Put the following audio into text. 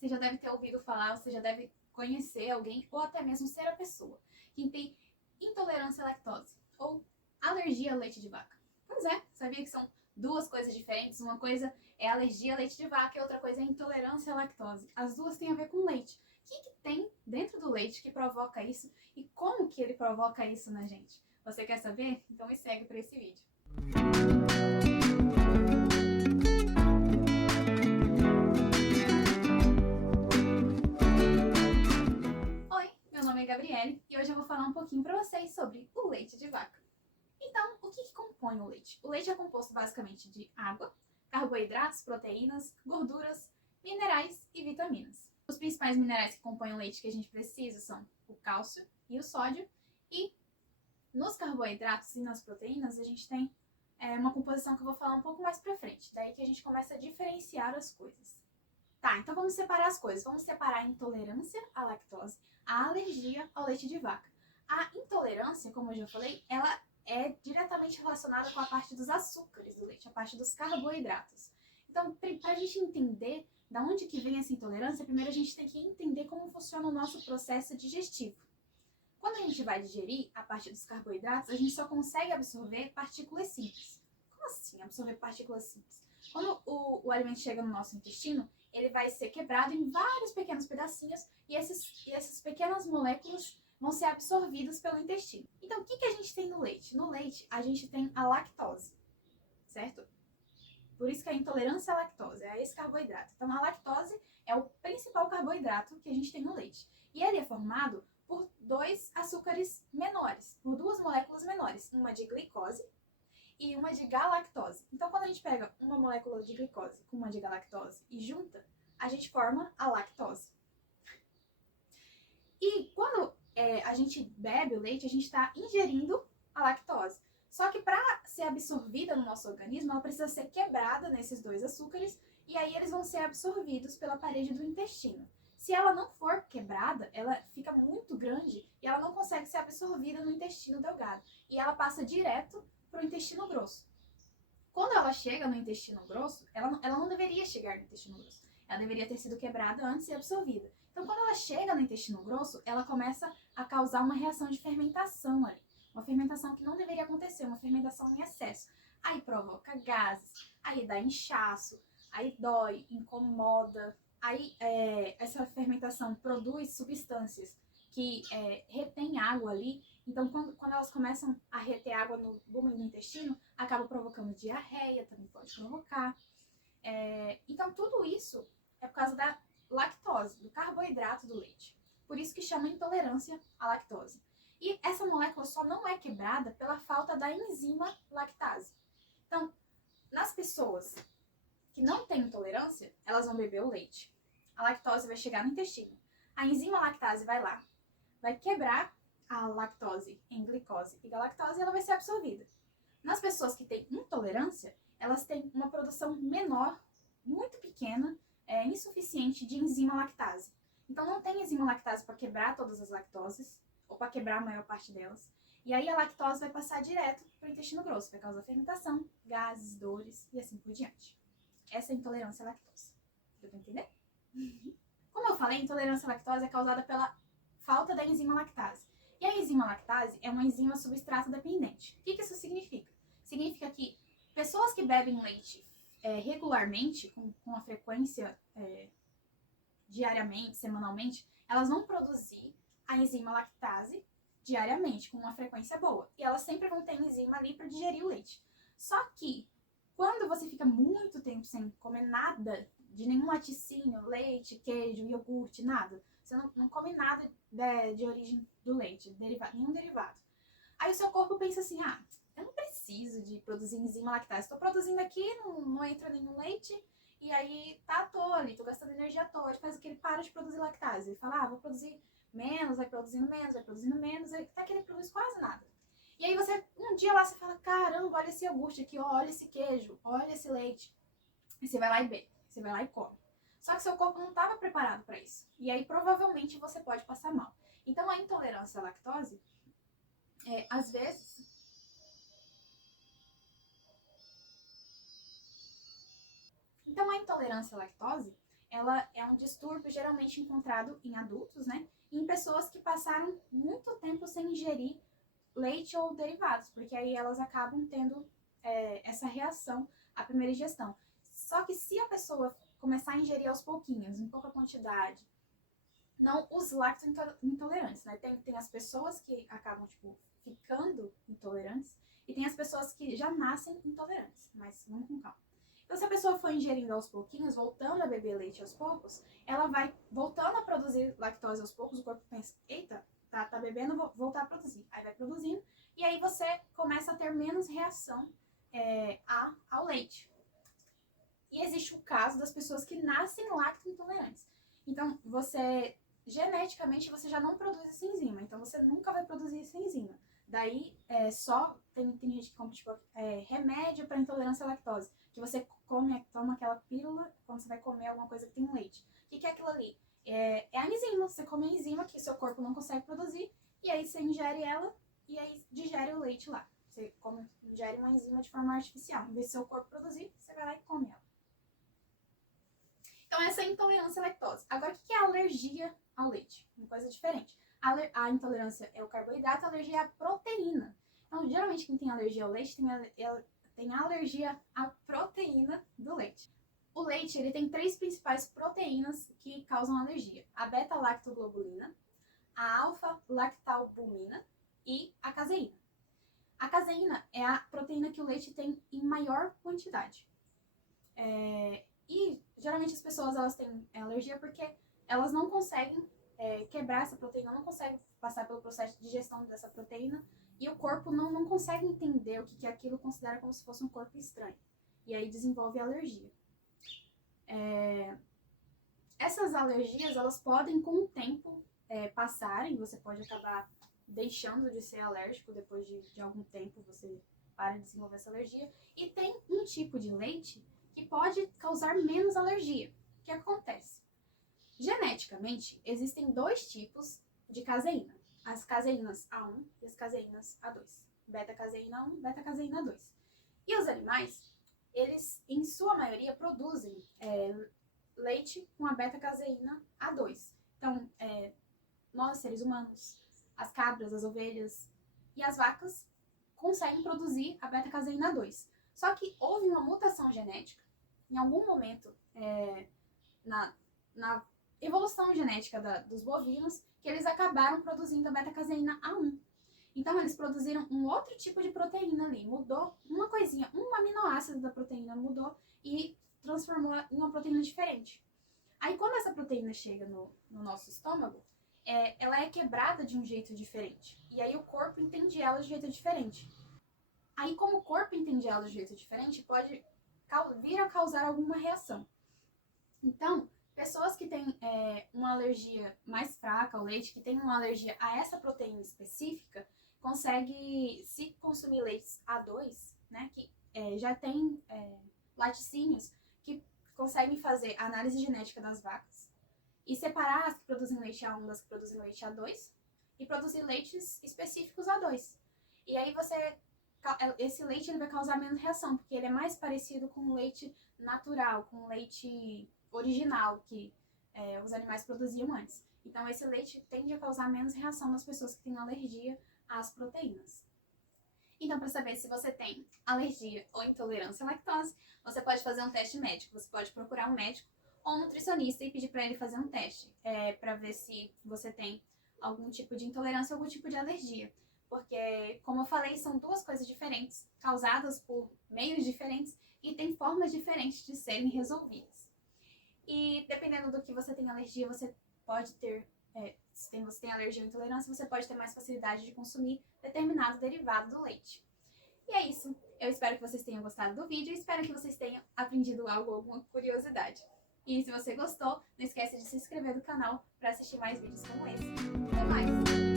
você já deve ter ouvido falar, você já deve conhecer alguém, ou até mesmo ser a pessoa, que tem intolerância à lactose, ou alergia ao leite de vaca. Pois é, sabia que são duas coisas diferentes? Uma coisa é alergia ao leite de vaca e outra coisa é intolerância à lactose. As duas têm a ver com leite. O que tem dentro do leite que provoca isso e como que ele provoca isso na gente? Você quer saber? Então me segue para esse vídeo. Oi, meu nome é Gabriele e hoje eu vou falar um pouquinho para vocês sobre o leite de vaca. Então, o que compõe o leite? O leite é composto basicamente de água, carboidratos, proteínas, gorduras, minerais e vitaminas. Os principais minerais que compõem o leite que a gente precisa são o cálcio e o sódio, e nos carboidratos e nas proteínas a gente tem uma composição que eu vou falar um pouco mais pra frente, daí que a gente começa a diferenciar as coisas. Tá, então vamos separar as coisas. Vamos separar a intolerância à lactose, a alergia ao leite de vaca. A intolerância, como eu já falei, ela é diretamente relacionada com a parte dos açúcares do leite, a parte dos carboidratos. Então, para a gente entender da onde que vem essa intolerância, primeiro a gente tem que entender como funciona o nosso processo digestivo. Quando a gente vai digerir a parte dos carboidratos, a gente só consegue absorver partículas simples. Como assim absorver partículas simples? Quando o alimento chega no nosso intestino, ele vai ser quebrado em vários pequenos pedacinhos e essas pequenas moléculas vão ser absorvidas pelo intestino. Então, o que a gente tem no leite? No leite, a gente tem a lactose, certo? Por isso que a intolerância à lactose é esse carboidrato. Então, a lactose é o principal carboidrato que a gente tem no leite. E ele é formado por dois açúcares menores, por duas moléculas menores, uma de glicose e uma de galactose. Então, quando a gente pega uma molécula de glicose com uma de galactose e junta, a gente forma a lactose. E quando a gente bebe o leite, a gente está ingerindo a lactose. Só que para ser absorvida no nosso organismo, ela precisa ser quebrada nesses dois açúcares e aí eles vão ser absorvidos pela parede do intestino. Se ela não for quebrada, ela fica muito grande e ela não consegue ser absorvida no intestino delgado. E ela passa direto para o intestino grosso. Quando ela chega no intestino grosso, ela não deveria chegar no intestino grosso. Ela deveria ter sido quebrada antes e absorvida. Então, quando ela chega no intestino grosso, ela começa a causar uma reação de fermentação ali. Uma fermentação que não deveria acontecer, uma fermentação em excesso. Aí provoca gases, aí dá inchaço, aí dói, incomoda. Aí essa fermentação produz substâncias que retém água ali. Então, quando elas começam a reter água no lumen do intestino, acaba provocando diarreia, também pode provocar. Então, tudo isso é por causa da lactose, do carboidrato do leite. Por isso que chama intolerância à lactose. E essa molécula só não é quebrada pela falta da enzima lactase. Então, nas pessoas que não têm intolerância, elas vão beber o leite. A lactose vai chegar no intestino. A enzima lactase vai lá, vai quebrar a lactose em glicose e galactose e ela vai ser absorvida. Nas pessoas que têm intolerância, elas têm uma produção menor, muito pequena, insuficiente de enzima lactase. Então não tem enzima lactase para quebrar todas as lactoses, ou para quebrar a maior parte delas. E aí a lactose vai passar direto para o intestino grosso, vai causar fermentação, gases, dores e assim por diante. Essa é a intolerância à lactose. Deu para entender? Como eu falei, a intolerância à lactose é causada pela falta da enzima lactase. E a enzima lactase é uma enzima substrato dependente. O que isso significa? Significa que pessoas que bebem leite regularmente, com uma frequência diariamente, semanalmente, elas vão produzir a enzima lactase diariamente, com uma frequência boa. E elas sempre vão ter enzima ali para digerir o leite. Só que, quando você fica muito tempo sem comer nada, de nenhum laticínio, leite, queijo, iogurte, nada, você não come nada de origem do leite, nenhum derivado. Aí o seu corpo pensa assim, eu não preciso de produzir enzima lactase, estou produzindo aqui, não entra nenhum leite, e aí tá à toa ali, tô gastando energia à toa. Ele faz o que? Ele para de produzir lactase. Ele fala, vou produzir menos, vai produzindo menos, até que ele produz quase nada. E aí um dia lá você fala, caramba, olha esse iogurte aqui, olha esse queijo, olha esse leite. E você vai lá e bebe, você vai lá e come. Só que seu corpo não estava preparado para isso. E aí provavelmente você pode passar mal. Então a intolerância à lactose, às vezes, Então, a intolerância à lactose, ela é um distúrbio geralmente encontrado em adultos, né? E em pessoas que passaram muito tempo sem ingerir leite ou derivados, porque aí elas acabam tendo essa reação à primeira ingestão. Só que se a pessoa começar a ingerir aos pouquinhos, em pouca quantidade, não os lacto-intolerantes, né? Tem as pessoas que acabam, tipo, ficando intolerantes e tem as pessoas que já nascem intolerantes, mas vamos com calma. Então, se a pessoa for ingerindo aos pouquinhos, voltando a beber leite aos poucos, ela vai voltando a produzir lactose aos poucos, o corpo pensa, eita, tá bebendo, vou voltar a produzir. Aí vai produzindo, e aí você começa a ter menos reação ao leite. E existe o caso das pessoas que nascem lacto-intolerantes. Então, geneticamente, você já não produz essa enzima, então você nunca vai produzir essa enzima. Daí, tem gente que compra, tipo, remédio para intolerância à lactose, que você toma aquela pílula quando você vai comer alguma coisa que tem leite. O que é aquilo ali? É a enzima, você come a enzima que seu corpo não consegue produzir, e aí você ingere ela, e aí digere o leite lá. Você ingere uma enzima de forma artificial. Em vez de seu corpo produzir, você vai lá e come ela. Então, essa é a intolerância à lactose. Agora, o que é a alergia ao leite? Uma coisa diferente. A intolerância é o carboidrato, a alergia é a proteína. Então, geralmente, quem tem alergia ao leite tem alergia à proteína do leite. O leite ele tem 3 principais proteínas que causam alergia: a beta-lactoglobulina, a alfa-lactalbumina e a caseína. A caseína é a proteína que o leite tem em maior quantidade. E geralmente as pessoas elas têm alergia porque elas não conseguem quebrar essa proteína, não conseguem passar pelo processo de digestão dessa proteína e o corpo não consegue entender o que aquilo considera como se fosse um corpo estranho. E aí desenvolve alergia. Essas alergias elas podem com o tempo passarem, você pode acabar deixando de ser alérgico depois de algum tempo, você para de desenvolver essa alergia. E tem um tipo de leite que pode causar menos alergia. O que acontece? Geneticamente, existem 2 tipos de caseína. As caseínas A1 e as caseínas A2. Beta-caseína 1, beta-caseína 2. E os animais, eles, em sua maioria, produzem leite com a beta-caseína A2. Então, nós, seres humanos, as cabras, as ovelhas e as vacas conseguem produzir a beta-caseína A2. Só que houve uma mutação genética, em algum momento, na evolução genética dos bovinos, que eles acabaram produzindo a beta-caseína A1. Então, eles produziram um outro tipo de proteína ali, mudou uma coisinha, um aminoácido da proteína mudou e transformou em uma proteína diferente. Aí, quando essa proteína chega no nosso estômago, ela é quebrada de um jeito diferente. E aí, o corpo entende ela de um jeito diferente. Aí, como o corpo entende ela de um jeito diferente, pode vir a causar alguma reação. Então, pessoas que têm uma alergia mais fraca ao leite, que têm uma alergia a essa proteína específica, conseguem, se consumir leites A2, né, que já tem laticínios que conseguem fazer a análise genética das vacas e separar as que produzem leite A1 das que produzem leite A2 e produzir leites específicos A2. E aí esse leite ele vai causar menos reação, porque ele é mais parecido com o leite natural, com o leite original que os animais produziam antes. Então, esse leite tende a causar menos reação nas pessoas que têm alergia às proteínas. Então, para saber se você tem alergia ou intolerância à lactose, você pode fazer um teste médico. Você pode procurar um médico ou um nutricionista e pedir para ele fazer um teste para ver se você tem algum tipo de intolerância ou algum tipo de alergia. Porque, como eu falei, são 2 coisas diferentes, causadas por meios diferentes e tem formas diferentes de serem resolvidas. E dependendo do que você tem alergia, você pode ter, se você tem alergia ou intolerância, você pode ter mais facilidade de consumir determinado derivado do leite. E é isso. Eu espero que vocês tenham gostado do vídeo e espero que vocês tenham aprendido algo, alguma curiosidade. E se você gostou, não esquece de se inscrever no canal para assistir mais vídeos como esse. Até mais!